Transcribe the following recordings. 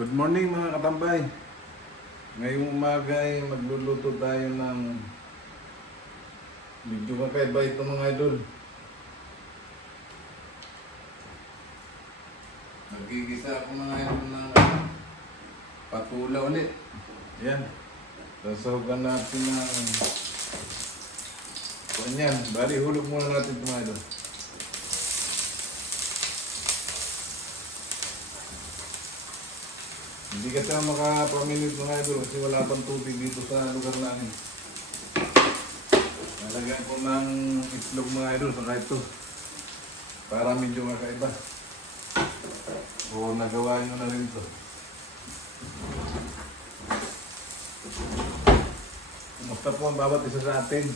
Good morning mga katambay. Ngayong umaga ay magluluto tayo ng medyo kakaiba ito mga idol. Magigisa ako mga idol ng patula ulit. Yan. Sasahugan natin ng ganyan. Bali, hulog muna natin ito mga idol. Hindi ka tayo makapaminit mga idol kasi wala pang tubig dito sa lugar namin. Nalagyan ko ng itlog mga idol saka ito para medyo makaiba. O nagawa nyo na rin ito. Kumusta po ang bawat isa sa atin?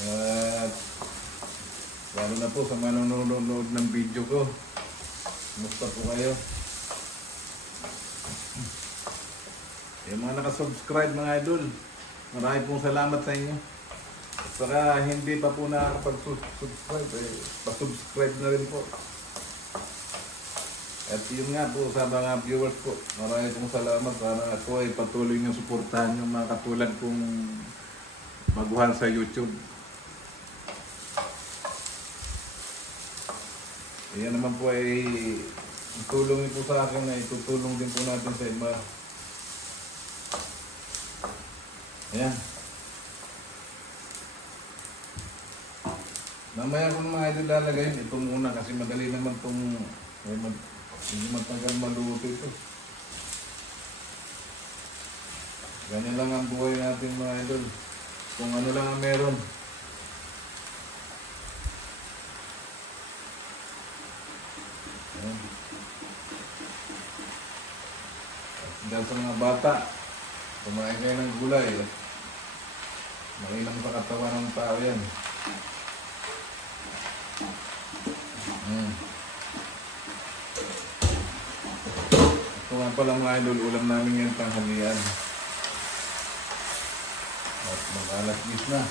At lalo na po sa mga nanonood ng video ko. Kumusta po kayo? Yung mga nakasubscribe mga idol, marami pong salamat sa inyo. At saka hindi pa po nakakapag-subscribe, pa-subscribe na rin po. At yun nga po sa mga viewers po, marami pong salamat para ako ay patuloy nyo suportahan yung mga katulad kong baguhan sa YouTube. Yan naman po ay tulong po sa akin na itutulong din po natin sa iba. Ayan. Mamaya ko mga idol lalagayin. Ito muna kasi madali naman itong hindi matagal maluto ito. Ganyan lang ang buhay natin mga idol. Kung ano lang ang meron. Dahil sa mga bata, kumain kayo ng gulay. Mainam sa katawan ng tao yan. Ito nga pala mga idol, ulam namin yan tanghalian. At mag-alas-10 na.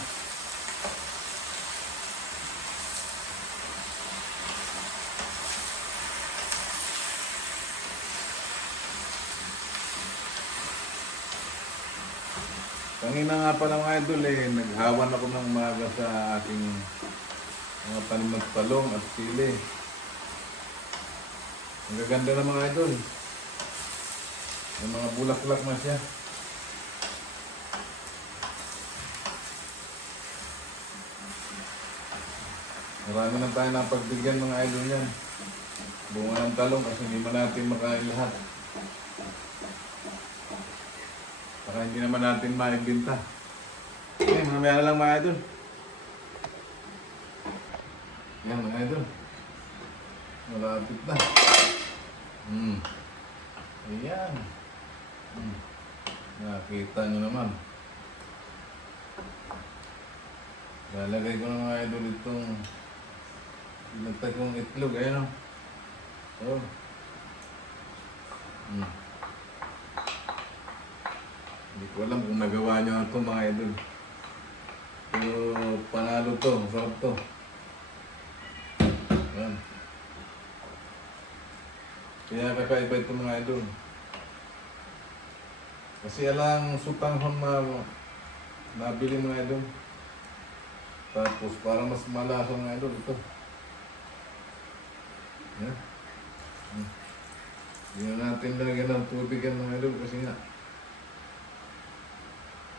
Kanina nga pala mga idol naghawan ako ng umaga sa aking mga tanim ng talong at sili. Ang gaganda ng mga idol. May mga bulaklak na siya. Marami na tayo napagbigyan mga idol yan. Bunga ng talong kasi hindi man natin makain lahat. Saka hindi naman natin maibinta. Okay, mamaya na lang mga idol. Yan mga idol. Malapit na. Ayan. Nakita nyo naman. Lalagay ko ng mga idol itong pinagtay kong itlog. Ayan o. Oh. Hindi ko alam kung nagawa nyo ito mga idol. Pero panalo to, masarap to. Ayan. Kaya kakaiba ito mga idol. Kasi alang sutanghon na nabili mga idol. Tapos para mas malasa mga idol ito. Ayan. Hindi na natin lagyan ng tubig yan mga idol kasi nga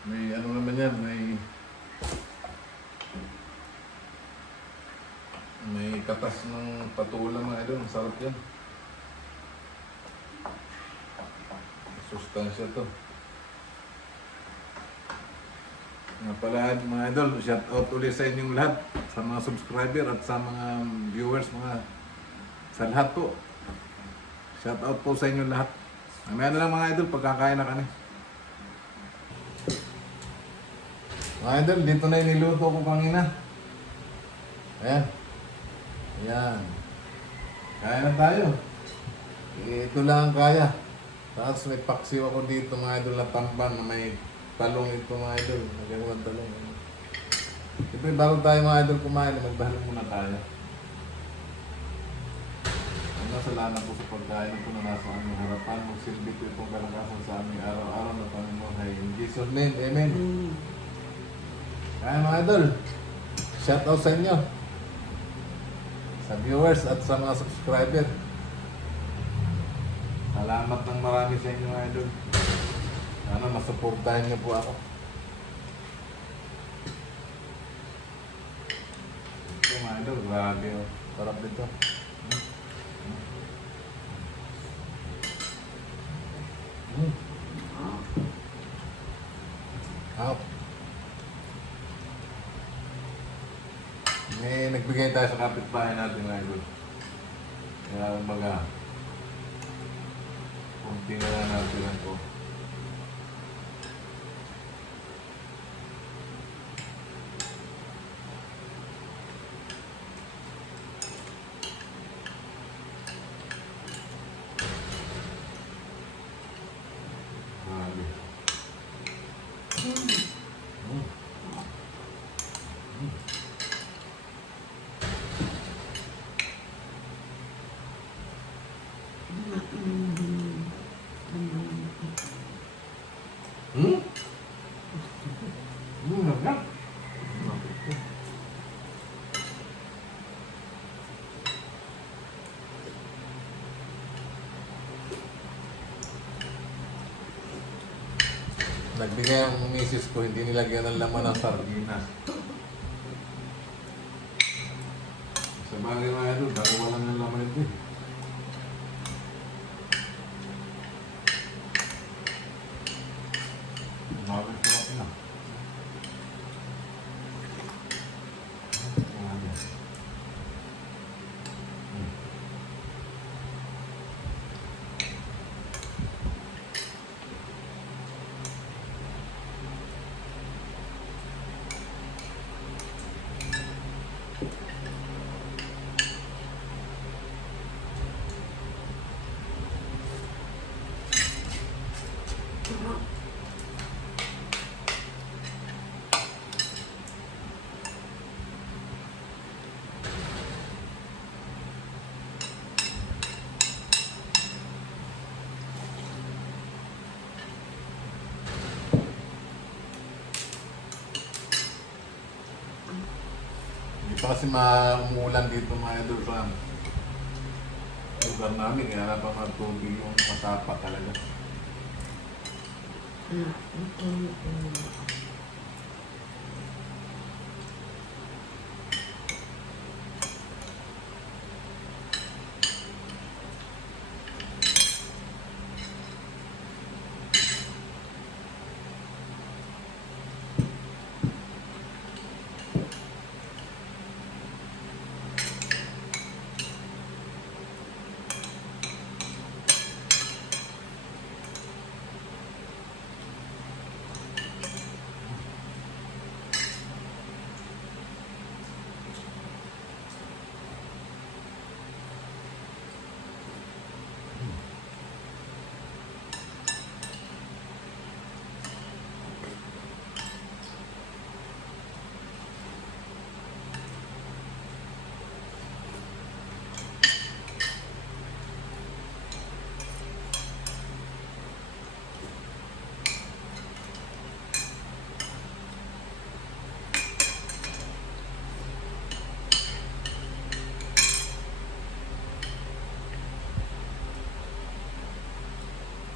may ano naman yan, may katas ng patula mga idol, sarap yan. Sustansya to. Nga pala mga idol, shout out ulit sa inyong lahat, sa mga subscriber at sa mga viewers, sa lahat po. Shout out po sa inyong lahat. Mamaya na lang mga idol, pagkakain na kami. Mga idol, dito na yung niluto ko kanina. Ayan. Ayan. Kaya na tayo. Ito lang ang kaya. Tapos may paksiw ako dito mga idol na tamban na may talong ito mga idol. Nagawang talong. Siyempre bago tayo mga idol kumain, magdahalo muna tayo. kasalanan ko sa pagkain ko na nasa aming harapan. Magsilbi ko itong kalakasan sa aming araw-araw na pamumuhay. In Jesus' name, Amen. Kaya mga idol, shout out sa inyo. Sa viewers at sa mga subscriber. Salamat ng marami sa inyo mga idol. Sana masuportahan niyo po ako. Ito mga idol, grabe oh. Sarap dito. Out. May nagbigay tayo sa kapitbahay natin mga idol. Kaya kumbaga, kunti na lang natin lang po. Grabe. Lagyan. Nagbigay ang misis ko, hindi nilagyan ng laman ng sardinas. Sa bagay mga idol, dalawa lang ng laman ito eh. Grabe sarap na. Hindi pa kasi umuulan dito mga idol sa lugar namin, kaya na pa matubig yung masapa talaga.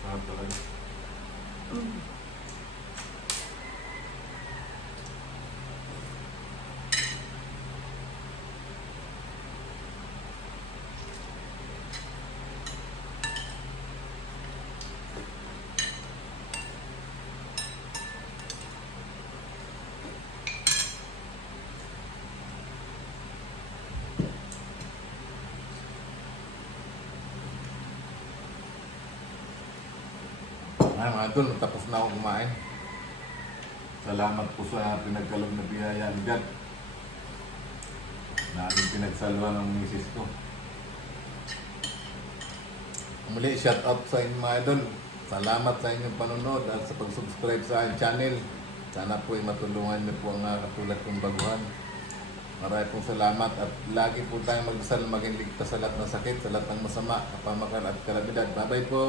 Sarap talaga. Ay mga idol, tapos na ako kumain. Salamat po sa pinagkalog na biyaya ni God. Na aking pinagsaluhan ng misis ko. Muli, shout out sa inyo mga idol. Salamat sa inyong panonood at sa pag-subscribe sa aking channel. Sana po ay matulungan niyo po ang katulad kong baguhan. Maraming pong salamat at lagi po tayong magdasal na maging ligtas sa lahat ng sakit, sa lahat ng masama, kapamakan at kalabidad. Bye-bye po!